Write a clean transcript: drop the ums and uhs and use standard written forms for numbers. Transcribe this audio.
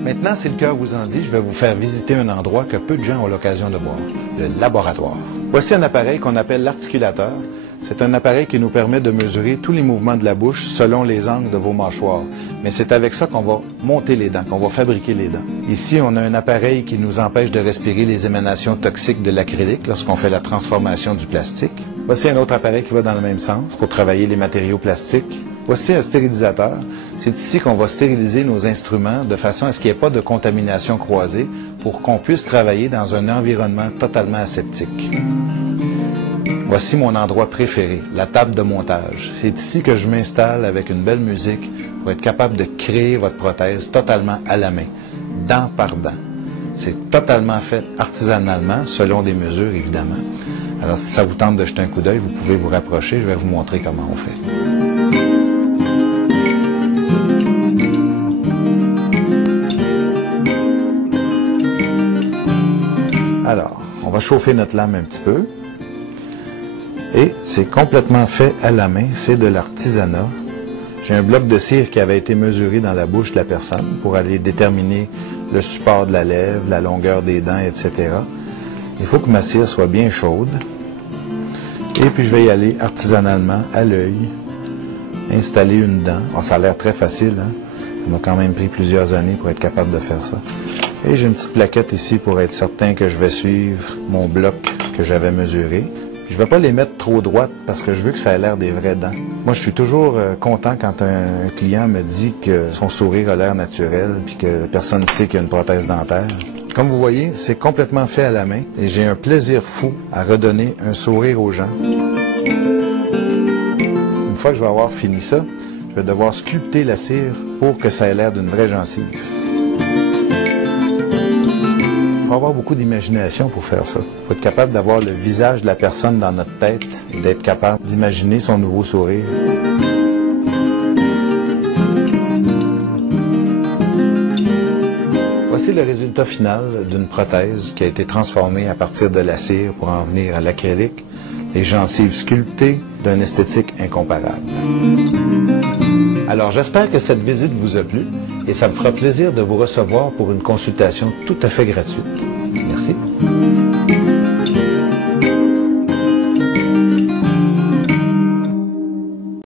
Maintenant, si le cœur vous en dit, je vais vous faire visiter un endroit que peu de gens ont l'occasion de voir, le laboratoire. Voici un appareil qu'on appelle l'articulateur. C'est un appareil qui nous permet de mesurer tous les mouvements de la bouche selon les angles de vos mâchoires. Mais c'est avec ça qu'on va monter les dents, qu'on va fabriquer les dents. Ici, on a un appareil qui nous empêche de respirer les émanations toxiques de l'acrylique lorsqu'on fait la transformation du plastique. Voici un autre appareil qui va dans le même sens pour travailler les matériaux plastiques. Voici un stérilisateur. C'est ici qu'on va stériliser nos instruments de façon à ce qu'il n'y ait pas de contamination croisée pour qu'on puisse travailler dans un environnement totalement aseptique. Voici mon endroit préféré, la table de montage. C'est ici que je m'installe avec une belle musique pour être capable de créer votre prothèse totalement à la main, dent par dent. C'est totalement fait artisanalement, selon des mesures évidemment. Alors si ça vous tente de jeter un coup d'œil, vous pouvez vous rapprocher, je vais vous montrer comment on fait. Alors, on va chauffer notre lame un petit peu. Et c'est complètement fait à la main, c'est de l'artisanat. J'ai un bloc de cire qui avait été mesuré dans la bouche de la personne pour aller déterminer le support de la lèvre, la longueur des dents, etc. Il faut que ma cire soit bien chaude. Et puis je vais y aller artisanalement, à l'œil, installer une dent. Oh, ça a l'air très facile, hein? Ça m'a quand même pris plusieurs années pour être capable de faire ça. Et j'ai une petite plaquette ici pour être certain que je vais suivre mon bloc que j'avais mesuré. Je ne vais pas les mettre trop droites parce que je veux que ça ait l'air des vraies dents. Moi, je suis toujours content quand un client me dit que son sourire a l'air naturel puis que personne ne sait qu'il y a une prothèse dentaire. Comme vous voyez, c'est complètement fait à la main et j'ai un plaisir fou à redonner un sourire aux gens. Une fois que je vais avoir fini ça, je vais devoir sculpter la cire pour que ça ait l'air d'une vraie gencive. Il faut avoir beaucoup d'imagination pour faire ça. Il faut être capable d'avoir le visage de la personne dans notre tête et d'être capable d'imaginer son nouveau sourire. Voici le résultat final d'une prothèse qui a été transformée à partir de la cire pour en venir à l'acrylique, les gencives sculptées d'un esthétique incomparable. Alors j'espère que cette visite vous a plu et ça me fera plaisir de vous recevoir pour une consultation tout à fait gratuite. Merci.